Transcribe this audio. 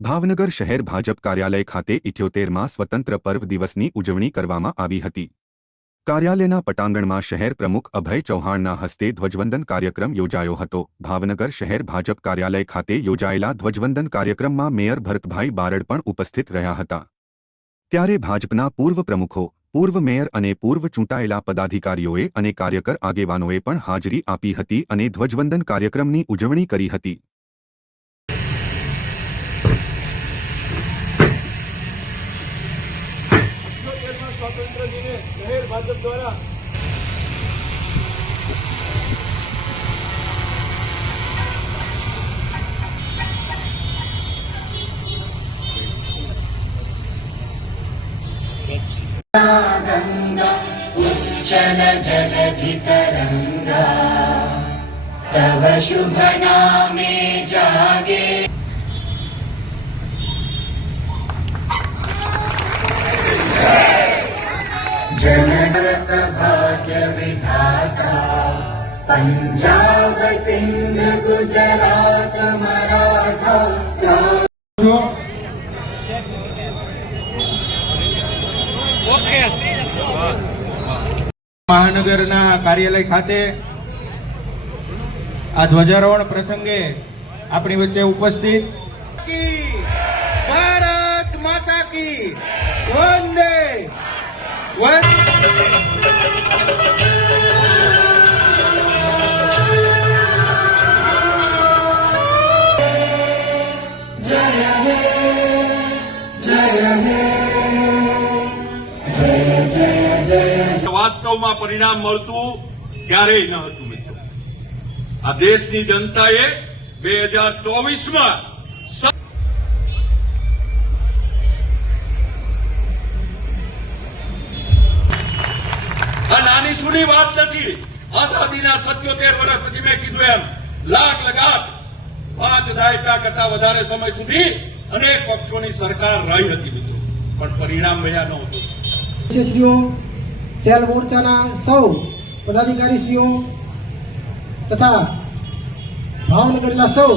ભાવનગર શહેર ભાજપ કાર્યાલય ખાતે 78મા સ્વતંત્ર પર્વ દિવસની ઉજવણી કરવામાં આવી હતી। કાર્યાલયના પટાંગણમાં શહેર પ્રમુખ અભય ચૌહાણના હસ્તે ધ્વજવંદન કાર્યક્રમ યોજાયો હતો। ભાવનગર શહેર ભાજપ કાર્યાલય ખાતે યોજાયેલા ધ્વજવંદન કાર્યક્રમમાં મેયર ભરતભાઈ બારડ પણ ઉપસ્થિત રહ્યા હતા। ત્યારે ભાજપના પૂર્વ પ્રમુખો, પૂર્વ મેયર અને પૂર્વ ચૂંટાયેલા પદાધિકારીઓએ અને કાર્યકર આગેવાનોએ પણ હાજરી આપી હતી અને ધ્વજવંદન કાર્યક્રમની ઉજવણી કરી હતી। स्वतंत्र दिने शहर भाजप द्वारा गंगा उच्चल जलधि तरंगा तव शुभ नामे जागे जनगत भाग्य विधाता पंजाब सिंध गुजरात मराठा महानगरना कार्यालय खाते आ ध्वजारोहण प्रसंगे अपनी वच्चे उपस्थित भारत माता की वंदे जय हे जय हे जय जय जय वास्तवમાં પરિણામ મળતું ક્યારેય ન હતું મિત્રો। આ દેશની જનતાએ 2024માં આ નાની સુની વાત નથી। આઝાદીના 77 વર્ષ પછી મેં કીધું એમ લાખ લગાટ 5 દાયકા કરતા વધારે સમય સુધી અનેક પક્ષોની સરકાર રહી હતી મિત્રો, પણ પરિણામ મળ્યા ન હતું। શ્રીઓ સેલ મોરચાના સૌ પદાધિકારી શ્રીઓ તથા ભાવનગરના સૌ